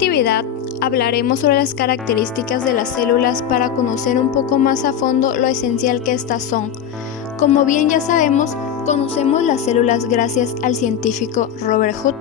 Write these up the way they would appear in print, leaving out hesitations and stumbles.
actividad hablaremos sobre las características de las células para conocer un poco más a fondo lo esencial que estas son. Como bien ya sabemos, conocemos las células gracias al científico Robert Hooke.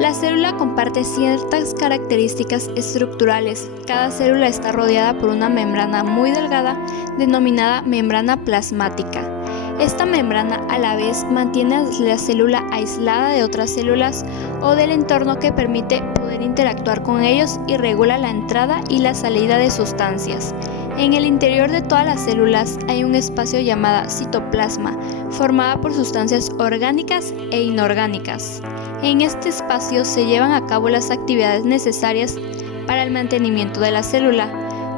La célula comparte ciertas características estructurales. Cada célula está rodeada por una membrana muy delgada denominada membrana plasmática. Esta membrana a la vez mantiene a la célula aislada de otras células o del entorno que permite poder interactuar con ellos y regula la entrada y la salida de sustancias. En el interior de todas las células hay un espacio llamado citoplasma, formada por sustancias orgánicas e inorgánicas. En este espacio se llevan a cabo las actividades necesarias para el mantenimiento de la célula.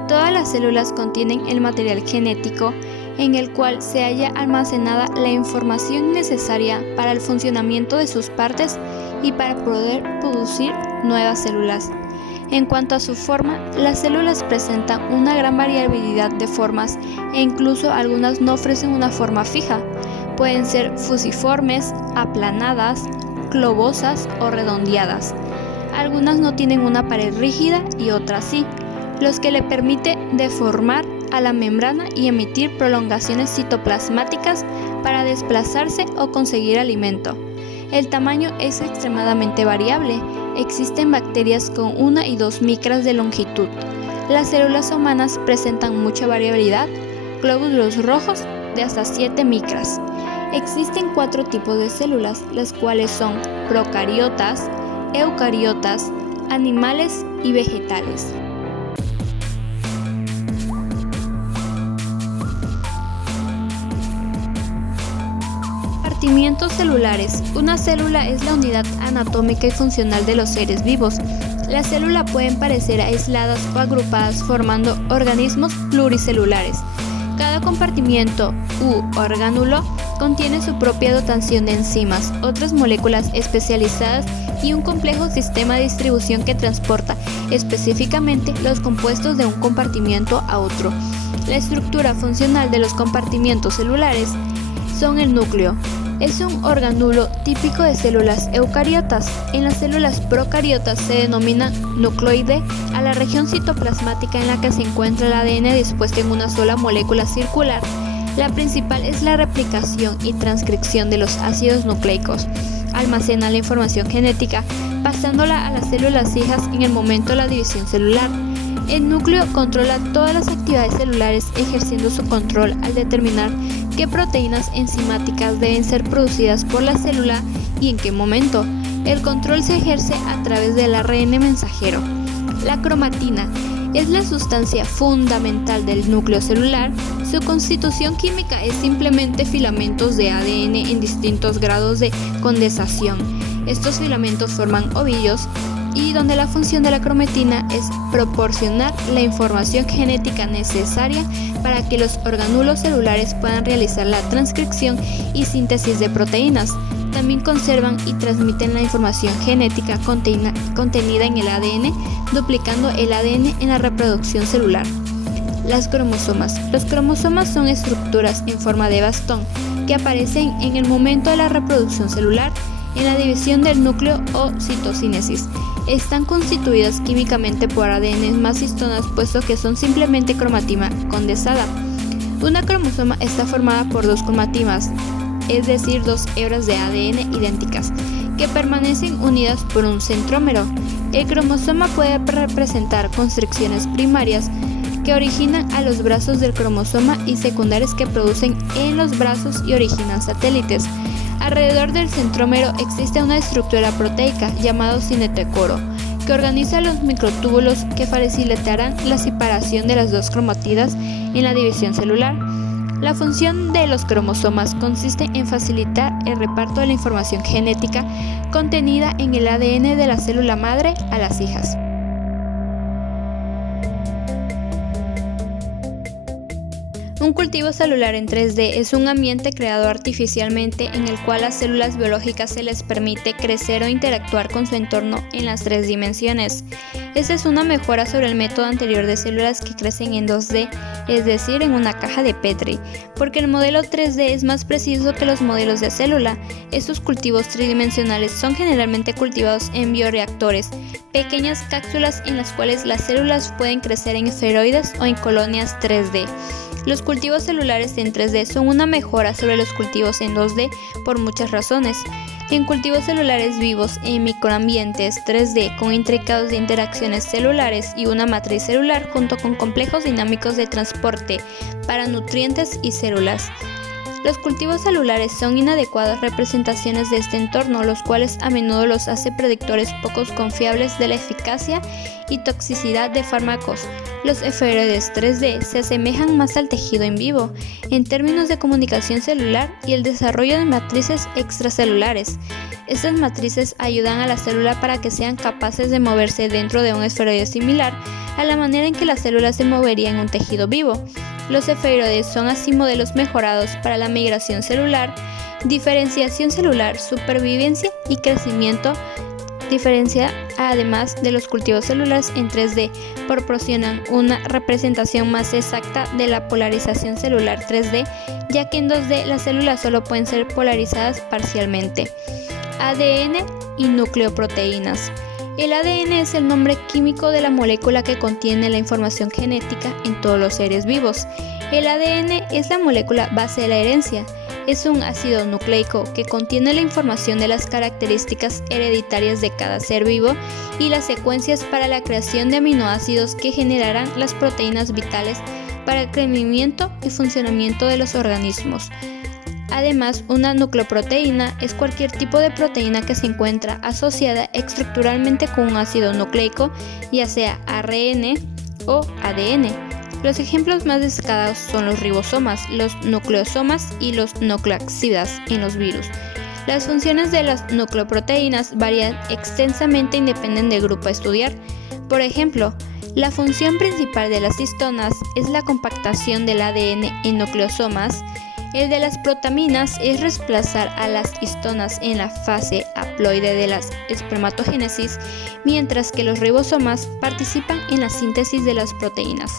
Todas las células contienen el material genético en el cual se halla almacenada la información necesaria para el funcionamiento de sus partes y para poder producir nuevas células. En cuanto a su forma, las células presentan una gran variabilidad de formas e incluso algunas no ofrecen una forma fija. Pueden ser fusiformes, aplanadas, globosas o redondeadas. Algunas no tienen una pared rígida y otras sí, lo que le permite deformar a la membrana y emitir prolongaciones citoplasmáticas para desplazarse o conseguir alimento. El tamaño es extremadamente variable. Existen bacterias con 1 y 2 micras de longitud. Las células humanas presentan mucha variabilidad, glóbulos rojos de hasta 7 micras. Existen 4 tipos de células, las cuales son procariotas, eucariotas, animales y vegetales. Compartimientos celulares. Una célula es la unidad anatómica y funcional de los seres vivos. Las células pueden parecer aisladas o agrupadas formando organismos pluricelulares. Cada compartimiento u orgánulo contiene su propia dotación de enzimas, otras moléculas especializadas y un complejo sistema de distribución que transporta específicamente los compuestos de un compartimiento a otro. La estructura funcional de los compartimientos celulares son el núcleo. Es un organulo típico de células eucariotas. En las células procariotas se denomina nucleoide a la región citoplasmática en la que se encuentra el ADN dispuesto en una sola molécula circular. La principal es la replicación y transcripción de los ácidos nucleicos. Almacena la información genética, pasándola a las células hijas en el momento de la división celular. El núcleo controla todas las actividades celulares, ejerciendo su control al determinar qué proteínas enzimáticas deben ser producidas por la célula y en qué momento. El control se ejerce a través del ARN mensajero. La cromatina es la sustancia fundamental del núcleo celular. Su constitución química es simplemente filamentos de ADN en distintos grados de condensación. Estos filamentos forman ovillos y donde la función de la cromatina es proporcionar la información genética necesaria para que los orgánulos celulares puedan realizar la transcripción y síntesis de proteínas. También conservan y transmiten la información genética contenida en el ADN, duplicando el ADN en la reproducción celular. Las cromosomas. Los cromosomas son estructuras en forma de bastón que aparecen en el momento de la reproducción celular, en la división del núcleo o citocinesis. Están constituidas químicamente por ADN más histonas, puesto que son simplemente cromatina condensada. Una cromosoma está formada por 2 cromatinas, es decir, 2 hebras de ADN idénticas, que permanecen unidas por un centrómero. El cromosoma puede representar constricciones primarias que originan a los brazos del cromosoma y secundarias que producen en los brazos y originan satélites. Alrededor del centrómero existe una estructura proteica llamada cinetocoro, que organiza los microtúbulos que facilitarán la separación de las 2 cromatinas en la división celular. La función de los cromosomas consiste en facilitar el reparto de la información genética contenida en el ADN de la célula madre a las hijas. Un cultivo celular en 3D es un ambiente creado artificialmente en el cual a las células biológicas se les permite crecer o interactuar con su entorno en las 3 dimensiones. Esta es una mejora sobre el método anterior de células que crecen en 2D, es decir, en una caja de Petri, porque el modelo 3D es más preciso que los modelos de célula. Estos cultivos tridimensionales son generalmente cultivados en bioreactores, pequeñas cápsulas en las cuales las células pueden crecer en esferoides o en colonias 3D. Los cultivos celulares en 3D son una mejora sobre los cultivos en 2D por muchas razones. En cultivos celulares vivos en microambientes 3D con intrincados de interacciones celulares y una matriz celular junto con complejos dinámicos de transporte para nutrientes y células. Los cultivos celulares son inadecuadas representaciones de este entorno, los cuales a menudo los hace predictores poco confiables de la eficacia y toxicidad de fármacos. Los esferoides 3D se asemejan más al tejido en vivo en términos de comunicación celular y el desarrollo de matrices extracelulares. Estas matrices ayudan a la célula para que sean capaces de moverse dentro de un esferoide similar a la manera en que la célula se movería en un tejido vivo. Los esferoides son así modelos mejorados para la migración celular, diferenciación celular, supervivencia y crecimiento. Diferencia, además de los cultivos celulares en 3D, proporcionan una representación más exacta de la polarización celular 3D, ya que en 2D las células solo pueden ser polarizadas parcialmente. ADN y nucleoproteínas. El ADN es el nombre químico de la molécula que contiene la información genética en todos los seres vivos. El ADN es la molécula base de la herencia. Es un ácido nucleico que contiene la información de las características hereditarias de cada ser vivo y las secuencias para la creación de aminoácidos que generarán las proteínas vitales para el crecimiento y funcionamiento de los organismos. Además, una nucleoproteína es cualquier tipo de proteína que se encuentra asociada estructuralmente con un ácido nucleico, ya sea ARN o ADN. Los ejemplos más destacados son los ribosomas, los nucleosomas y los nucleósidas en los virus. Las funciones de las nucleoproteínas varían extensamente y dependen del grupo a estudiar. Por ejemplo, la función principal de las histonas es la compactación del ADN en nucleosomas. El de las protaminas es reemplazar a las histonas en la fase haploide de la espermatogénesis, mientras que los ribosomas participan en la síntesis de las proteínas.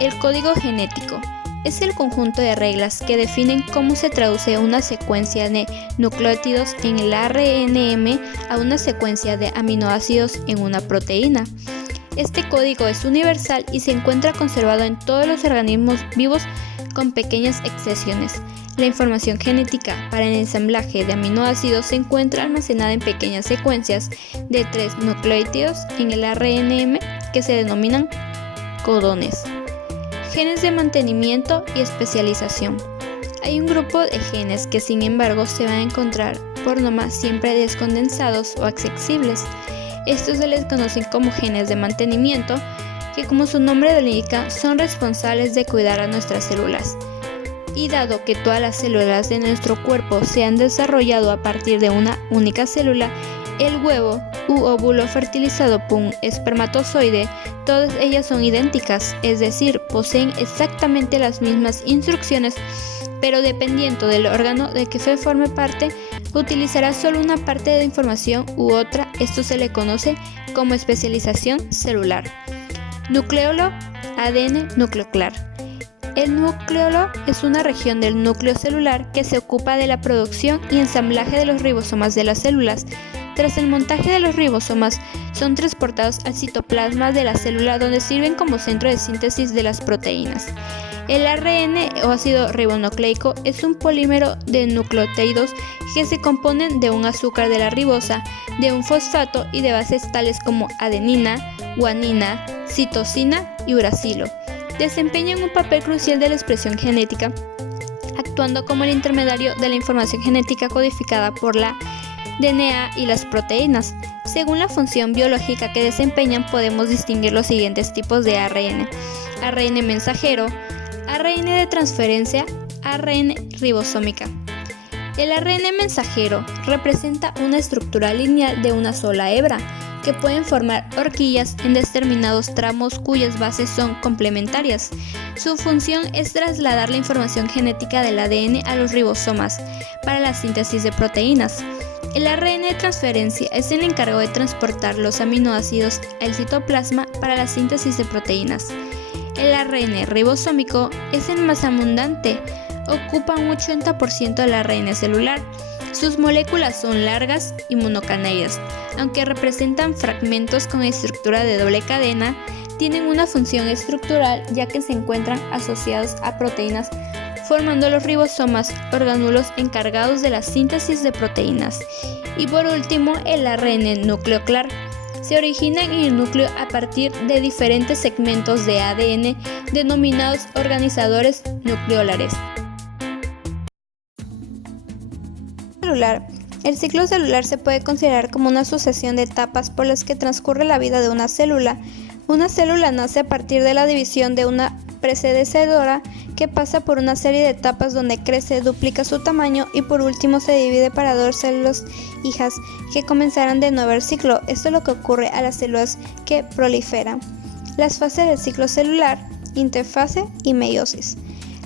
El código genético es el conjunto de reglas que definen cómo se traduce una secuencia de nucleótidos en el ARNM a una secuencia de aminoácidos en una proteína. Este código es universal y se encuentra conservado en todos los organismos vivos con pequeñas excepciones. La información genética para el ensamblaje de aminoácidos se encuentra almacenada en pequeñas secuencias de 3 nucleótidos en el ARNM que se denominan codones. Genes de mantenimiento y especialización. Hay un grupo de genes que sin embargo se van a encontrar por norma siempre descondensados o accesibles. Estos se les conocen como genes de mantenimiento, que como su nombre lo indica son responsables de cuidar a nuestras células. Y dado que todas las células de nuestro cuerpo se han desarrollado a partir de una única célula, el huevo u óvulo fertilizado por un espermatozoide, todas ellas son idénticas, es decir, poseen exactamente las mismas instrucciones, pero dependiendo del órgano de que forme parte, utilizará solo una parte de la información u otra. Esto se le conoce como especialización celular. Nucleolo, ADN nucleolar. El nucleolo es una región del núcleo celular que se ocupa de la producción y ensamblaje de los ribosomas de las células. Tras el montaje de los ribosomas, son transportados al citoplasma de la célula donde sirven como centro de síntesis de las proteínas. El ARN o ácido ribonucleico es un polímero de nucleótidos que se componen de un azúcar de la ribosa, de un fosfato y de bases tales como adenina, guanina, citosina y uracilo. Desempeñan un papel crucial de la expresión genética, actuando como el intermediario de la información genética codificada por la DNA y las proteínas. Según la función biológica que desempeñan, podemos distinguir los siguientes tipos de ARN: ARN mensajero, ARN de transferencia, ARN ribosómica. El ARN mensajero representa una estructura lineal de una sola hebra, que pueden formar horquillas en determinados tramos cuyas bases son complementarias. Su función es trasladar la información genética del ADN a los ribosomas para la síntesis de proteínas. El ARN de transferencia es el encargado de transportar los aminoácidos al citoplasma para la síntesis de proteínas. El ARN ribosómico es el más abundante, ocupa un 80% del ARN celular. Sus moléculas son largas y monocanallas, aunque representan fragmentos con estructura de doble cadena, tienen una función estructural ya que se encuentran asociados a proteínas formando los ribosomas, orgánulos encargados de la síntesis de proteínas. Y por último, el ARN nucleolar. Se origina en el núcleo a partir de diferentes segmentos de ADN denominados organizadores nucleolares. El ciclo celular se puede considerar como una sucesión de etapas por las que transcurre la vida de una célula. Una célula nace a partir de la división de una predecesora que pasa por una serie de etapas donde crece, duplica su tamaño y por último se divide para dos células hijas que comenzarán de nuevo el ciclo. Esto es lo que ocurre a las células que proliferan. Las fases del ciclo celular: interfase y meiosis.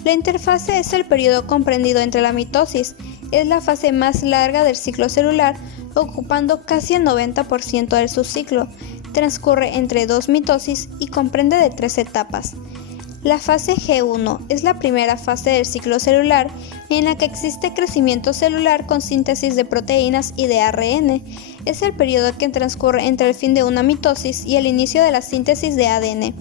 La interfase es el periodo comprendido entre la mitosis. Es la fase más larga del ciclo celular, ocupando casi el 90% del subciclo. Transcurre entre dos mitosis y comprende de 3 etapas. La fase G1 es la primera fase del ciclo celular en la que existe crecimiento celular con síntesis de proteínas y de ARN. Es el periodo que transcurre entre el fin de una mitosis y el inicio de la síntesis de ADN.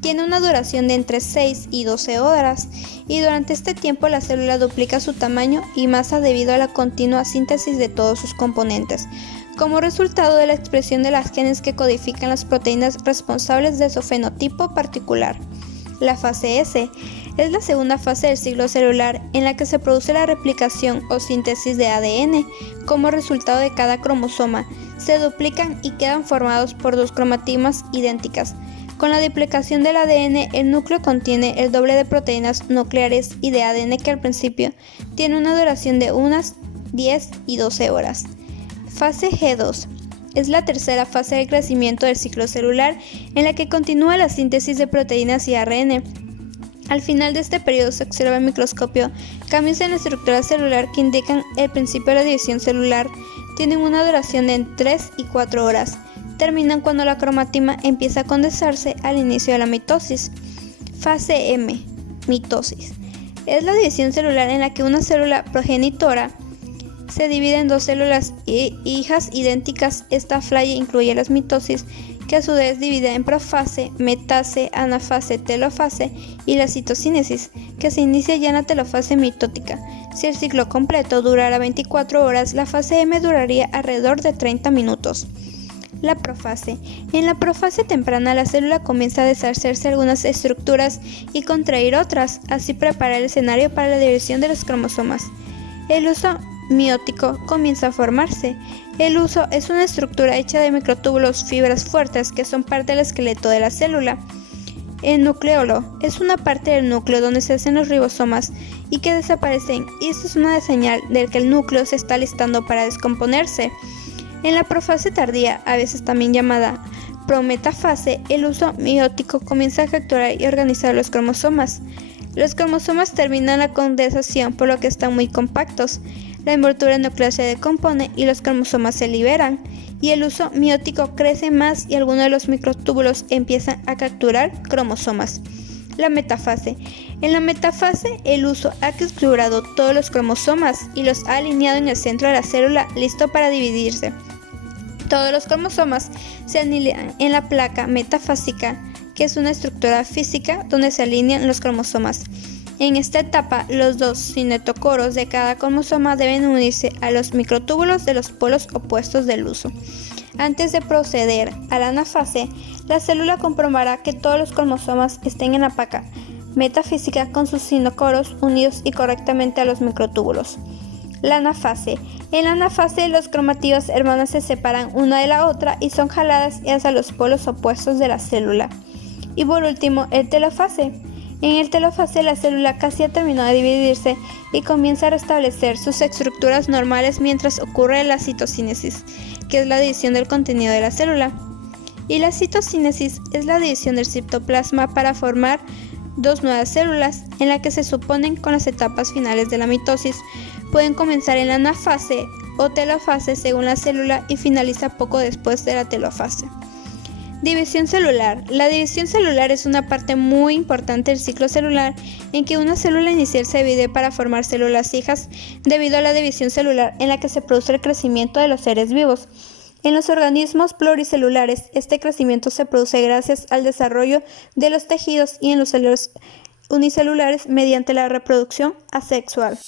Tiene una duración de entre 6 y 12 horas y durante este tiempo la célula duplica su tamaño y masa debido a la continua síntesis de todos sus componentes, como resultado de la expresión de los genes que codifican las proteínas responsables de su fenotipo particular. La fase S es la segunda fase del ciclo celular en la que se produce la replicación o síntesis de ADN como resultado de cada cromosoma. Se duplican y quedan formados por dos cromatímas idénticas. Con la duplicación del ADN, el núcleo contiene el doble de proteínas nucleares y de ADN que al principio tiene una duración de unas 10 y 12 horas. Fase G2 es la tercera fase del crecimiento del ciclo celular en la que continúa la síntesis de proteínas y ARN. Al final de este periodo se observa en microscopio cambios en la estructura celular que indican el principio de la división celular. Tienen una duración de 3 y 4 horas. Terminan cuando la cromatina empieza a condensarse al inicio de la mitosis. Fase M, mitosis. Es la división celular en la que una célula progenitora se divide en dos células hijas idénticas. Esta fase incluye las mitosis, que a su vez divide en profase, metase, anafase, telofase y la citocínesis, que se inicia ya en la telofase mitótica. Si el ciclo completo durara 24 horas, la fase M duraría alrededor de 30 minutos. La profase. En la profase temprana la célula comienza a deshacerse algunas estructuras y contraer otras, así prepara el escenario para la división de los cromosomas. El uso miótico comienza a formarse. El uso es una estructura hecha de microtúbulos, fibras fuertes que son parte del esqueleto de la célula. El nucleolo es una parte del núcleo donde se hacen los ribosomas y que desaparecen, y esto es una señal de que el núcleo se está listando para descomponerse. En la profase tardía, a veces también llamada prometafase, el uso miótico comienza a capturar y organizar los cromosomas. Los cromosomas terminan la condensación por lo que están muy compactos. La envoltura nuclear se decompone y los cromosomas se liberan, y el uso miótico crece más y algunos de los microtúbulos empiezan a capturar cromosomas. La metafase. En la metafase, el uso ha capturado todos los cromosomas y los ha alineado en el centro de la célula, listo para dividirse. Todos los cromosomas se alinean en la placa metafásica, que es una estructura física donde se alinean los cromosomas. En esta etapa, los dos cinetocoros de cada cromosoma deben unirse a los microtúbulos de los polos opuestos del uso. Antes de proceder a la anafase, la célula comprobará que todos los cromosomas estén en la placa metafísica con sus cinetocoros unidos y correctamente a los microtúbulos. La anafase. En la anafase, los cromatídos hermanas se separan una de la otra y son jaladas hacia los polos opuestos de la célula. Y por último, el telofase. En el telofase, la célula casi ha terminado de dividirse y comienza a restablecer sus estructuras normales mientras ocurre la citocínesis, que es la división del contenido de la célula. Y la citocínesis es la división del citoplasma para formar dos nuevas células, en la que se suponen con las etapas finales de la mitosis. Pueden comenzar en la anafase o telofase según la célula y finaliza poco después de la telofase. División celular. La división celular es una parte muy importante del ciclo celular en que una célula inicial se divide para formar células hijas debido a la división celular en la que se produce el crecimiento de los seres vivos. En los organismos pluricelulares, este crecimiento se produce gracias al desarrollo de los tejidos y en los células unicelulares mediante la reproducción asexual.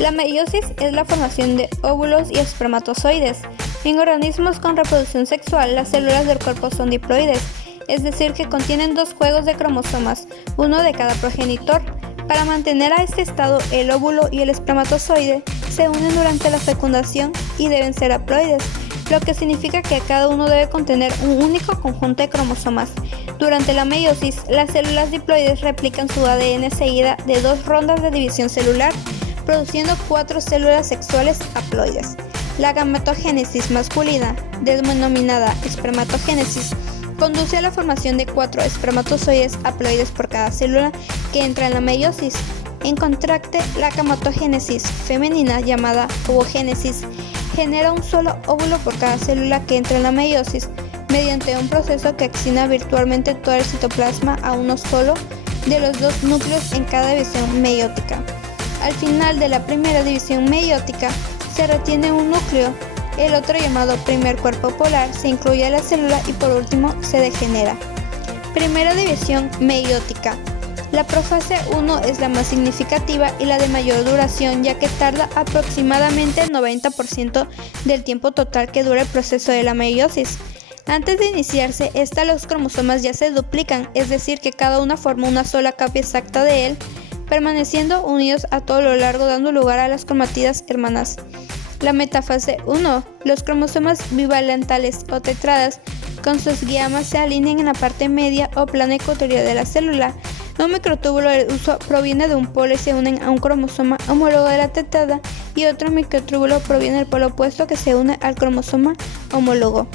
La meiosis es la formación de óvulos y espermatozoides. En organismos con reproducción sexual, las células del cuerpo son diploides, es decir, que contienen 2 juegos de cromosomas, uno de cada progenitor. Para mantener a este estado, el óvulo y el espermatozoide se unen durante la fecundación y deben ser haploides, lo que significa que cada uno debe contener un único conjunto de cromosomas. Durante la meiosis, las células diploides replican su ADN seguida de 2 rondas de división celular, produciendo 4 células sexuales haploides. La gametogénesis masculina, denominada espermatogénesis, conduce a la formación de 4 espermatozoides haploides por cada célula que entra en la meiosis. En contraste, la gametogénesis femenina, llamada ovogénesis, genera un solo óvulo por cada célula que entra en la meiosis, mediante un proceso que acciona virtualmente todo el citoplasma a uno solo de los 2 núcleos en cada división meiótica. Al final de la primera división meiótica, se retiene un núcleo, el otro llamado primer cuerpo polar se incluye a la célula y por último se degenera. Primera división meiótica. La profase 1 es la más significativa y la de mayor duración, ya que tarda aproximadamente el 90% del tiempo total que dura el proceso de la meiosis. Antes de iniciarse, los cromosomas ya se duplican, es decir, que cada una forma una sola copia exacta de él, permaneciendo unidos a todo lo largo, dando lugar a las cromátidas hermanas. La metafase 1. Los cromosomas bivalentales o tetradas con sus guiamas se alinean en la parte media o plano ecuatorial de la célula. Un microtúbulo del uso proviene de un polo y se unen a un cromosoma homólogo de la tetrada y otro microtúbulo proviene del polo opuesto que se une al cromosoma homólogo.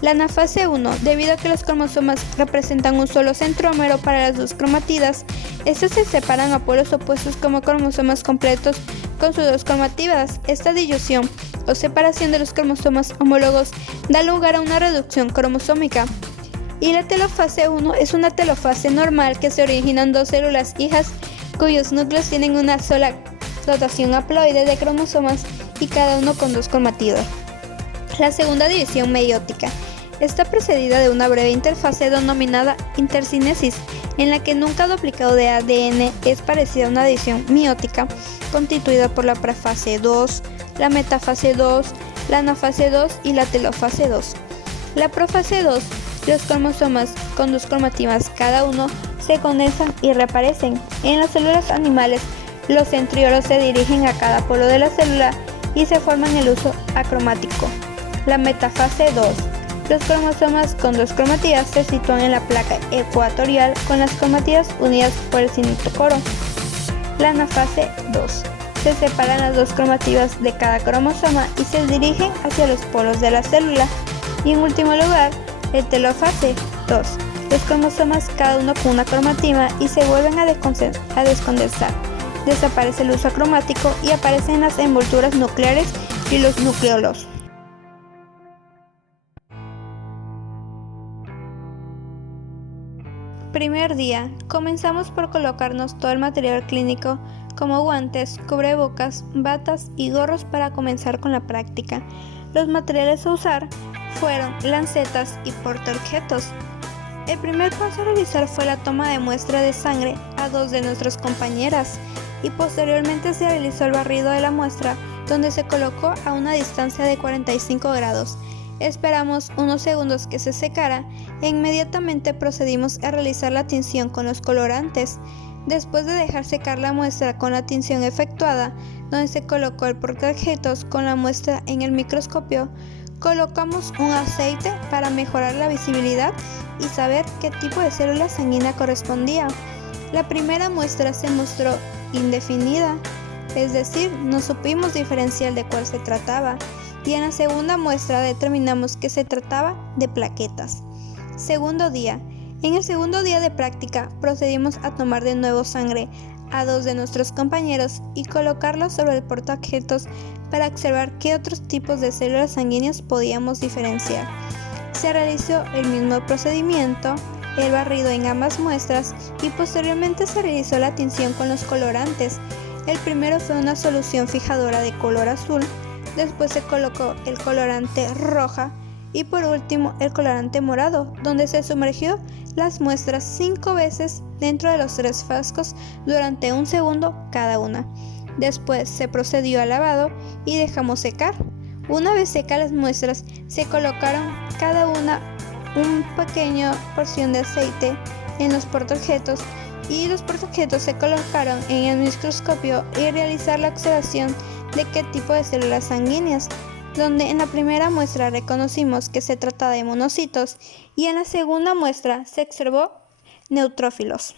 La anafase 1. Debido a que los cromosomas representan un solo centrómero para las 2 cromatidas, estos se separan a polos opuestos como cromosomas completos con sus 2 cromatidas. Esta disyunción o separación de los cromosomas homólogos da lugar a una reducción cromosómica. Y la telofase 1 es una telofase normal que se originan 2 células hijas cuyos núcleos tienen una sola dotación haploide de cromosomas y cada uno con 2 cromatidas. La segunda división meiótica está precedida de una breve interfase denominada intercinesis, en la que nunca duplicado de ADN es parecida a una división meiótica constituida por la prefase 2, la metafase 2, la anafase 2 y la telofase 2. La profase 2, los cromosomas con 2 cromatías cada uno se condensan y reaparecen. En las células animales, los centriolos se dirigen a cada polo de la célula y se forman el uso acromático. La metafase 2. Los cromosomas con 2 cromatías se sitúan en la placa ecuatorial con las cromatías unidas por el cinetocoro. La anafase 2. Se separan las 2 cromatías de cada cromosoma y se dirigen hacia los polos de la célula. Y en último lugar, el telofase 2. Los cromosomas cada uno con una cromatina y se vuelven a descondensar. Desaparece el uso acromático y aparecen las envolturas nucleares y los nucleolos. Primer día. Comenzamos por colocarnos todo el material clínico como guantes, cubrebocas, batas y gorros para comenzar con la práctica. Los materiales a usar fueron lancetas y portaobjetos. El primer paso a realizar fue la toma de muestra de sangre a 2 de nuestras compañeras y posteriormente se realizó el barrido de la muestra, donde se colocó a una distancia de 45 grados. Esperamos unos segundos que se secara e inmediatamente procedimos a realizar la tinción con los colorantes. Después de dejar secar la muestra con la tinción efectuada, donde se colocó el portaobjetos con la muestra en el microscopio, colocamos un aceite para mejorar la visibilidad y saber qué tipo de célula sanguínea correspondía. La primera muestra se mostró indefinida, es decir, no supimos diferenciar de cuál se trataba, y en la segunda muestra determinamos que se trataba de plaquetas. Segundo día. En el segundo día de práctica procedimos a tomar de nuevo sangre a 2 de nuestros compañeros y colocarlos sobre el portaobjetos para observar qué otros tipos de células sanguíneas podíamos diferenciar. Se realizó el mismo procedimiento, el barrido en ambas muestras, y posteriormente se realizó la tinción con los colorantes. El primero fue una solución fijadora de color azul, después se colocó el colorante roja y por último el colorante morado, donde se sumergió las muestras 5 veces dentro de los 3 frascos durante 1 segundo cada una. Después se procedió al lavado y dejamos secar. Una vez secas las muestras, se colocaron cada una pequeña porción de aceite en los portaobjetos y los portaobjetos se colocaron en el microscopio y realizar la observación de qué tipo de células sanguíneas, donde en la primera muestra reconocimos que se trata de monocitos y en la segunda muestra se observó neutrófilos.